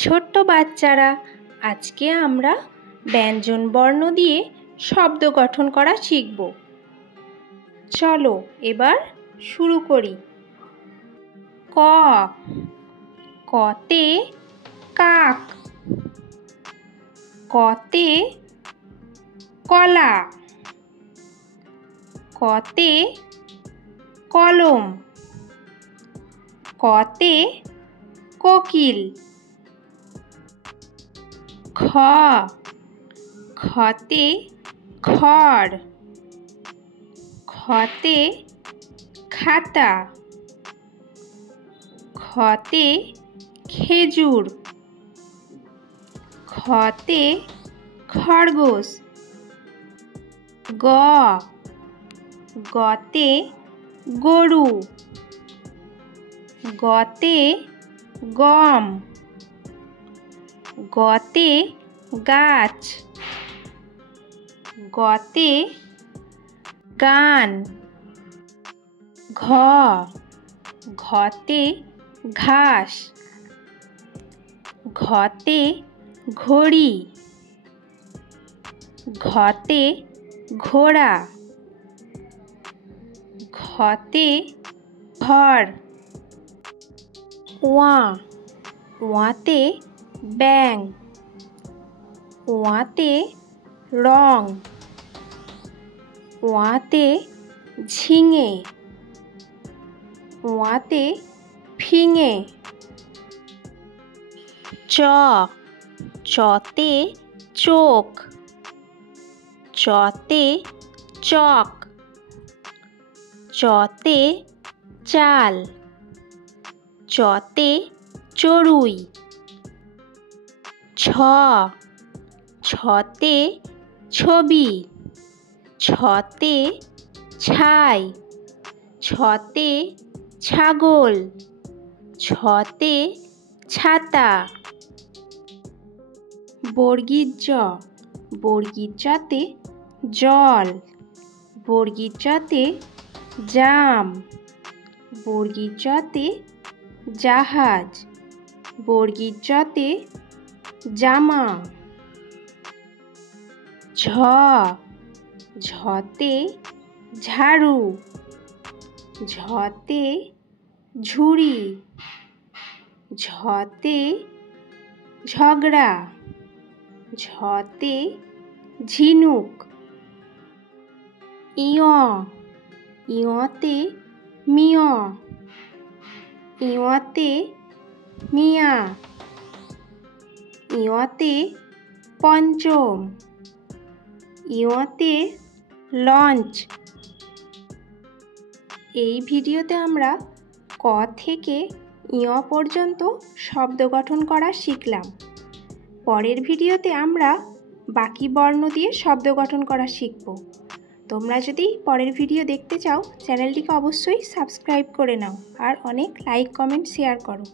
ছোট্ট বাচ্চারা, আজকে আমরা ব্যঞ্জন বর্ণ দিয়ে শব্দ গঠন করা শিখব। চলো এবার শুরু করি। ক, কতে কাক, কতে কলা, কতে কলম, কতে কোকিল। খ, খতে খড়, খতে খাতা, খতে খেজুর, খতে খরগোশ। গ, গতে গরু, গতে গম, গতে গাছ, গতে গান। ঘ, ঘতে ঘাস, ঘতে ঘড়ি, ঘতে ঘোড়া, ঘতে ঘর। ওয়া, ওয়াতে ব্যাঙ, ওয়াতে রং, ওয়াতে ঝিঙে, ওয়াতে ফিঙে। চ, চতে চোখ, চতে চক, চতে চাল, চতে চড়ুই। ছ, ছতে ছবি, ছতে ছাই, ছতে ছাগল, ছতে ছাতা। বর্গীর জ, বর্গীর জতে জল, বর্গীর জতে জাম, বর্গীর জতে জাহাজ, বর্গীর জতে জামা। ঝ, ঝতে ঝাড়ু, ঝতে ঝুড়ি, ঝতে ঝগড়া, ঝতে ঝিনুক। ইয়, ইয়তে মিয়, ইয়তে মিয়া, ইয়তে পঞ্চম, ইয়তে লঞ্চ। এই ভিডিওতে আমরা ক থেকে ইয় পর্যন্ত শব্দ গঠন করা শিখলাম। পরের ভিডিওতে আমরা বাকি বর্ণ দিয়ে শব্দ গঠন করা শিখব। তোমরা যদি পরের ভিডিও দেখতে চাও, চ্যানেলটিকে অবশ্যই সাবস্ক্রাইব করে নাও আর অনেক লাইক, কমেন্ট, শেয়ার করো।